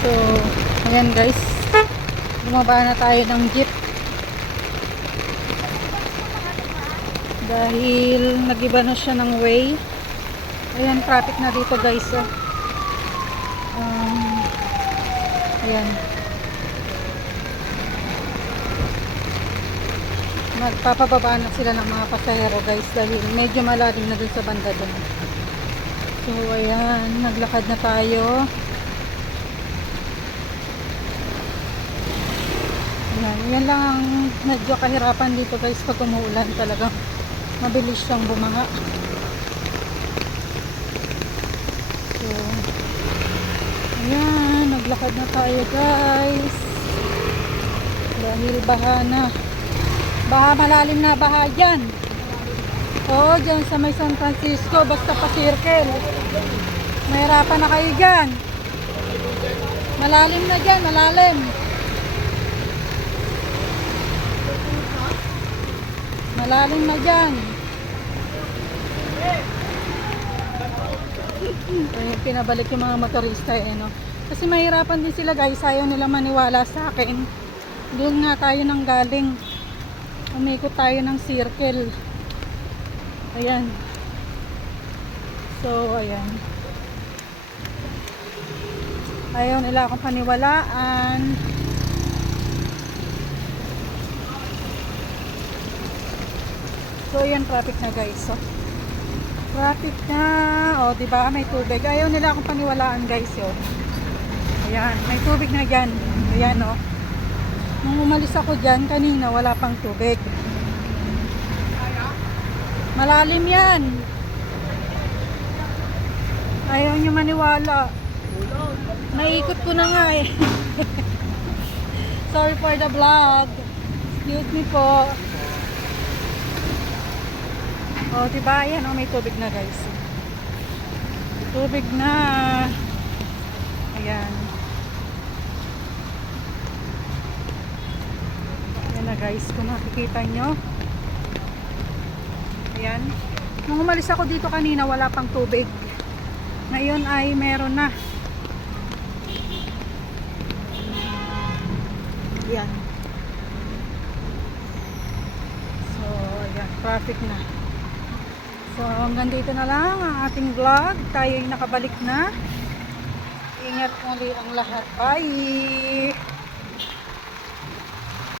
So, ayan guys. Bumaba na tayo ng jeep. Dahil nag-iba na siya ng way. Ayan, traffic na dito guys. Oh. Ayan. Magpapababa na sila ng mga pasahero guys dahil medyo malalim na dun sa banda dun. So ayan, naglakad na tayo. Ayan, yan lang ang medyo kahirapan dito guys pag umuulan, talagang mabilis siyang bumanga. So ayan, naglakad na tayo guys dahil baha na. Baha, malalim na baha dyan. Oo, dyan sa may San Francisco, basta pa circle. Mahirapan na kayo dyan. Malalim na dyan, malalim. Malalim na dyan. Ayun, pinabalik yung mga motorista no? Kasi mahirapan din sila guys, ayaw nila maniwala sa akin. Doon nga tayo nang galing. Umikot tayo ng circle. Ayan. So, ayan. Ayaw nila akong paniwalaan. So, ayan, traffic na guys. So, traffic na. O, diba? May tubig. Ayaw nila akong paniwalaan guys. So. Ayan. May tubig na dyan. Ayan, o. Nung umalis ako dyan, kanina wala pang tubig. Malalim yan. Ayaw nyo maniwala. Naikot ko na nga eh. Sorry for the vlog. Excuse me po. O, diba? Ayan o, may tubig na guys. Tubig na. Ayan. Na guys, kung makikita nyo, ayan, nung umalis ako dito kanina wala pang tubig, ngayon ay meron na. Ayan, so ayan, traffic na. So hanggang dito na lang ang ating vlog. Tayo ay nakabalik na. Ingat muli ang lahat, bye.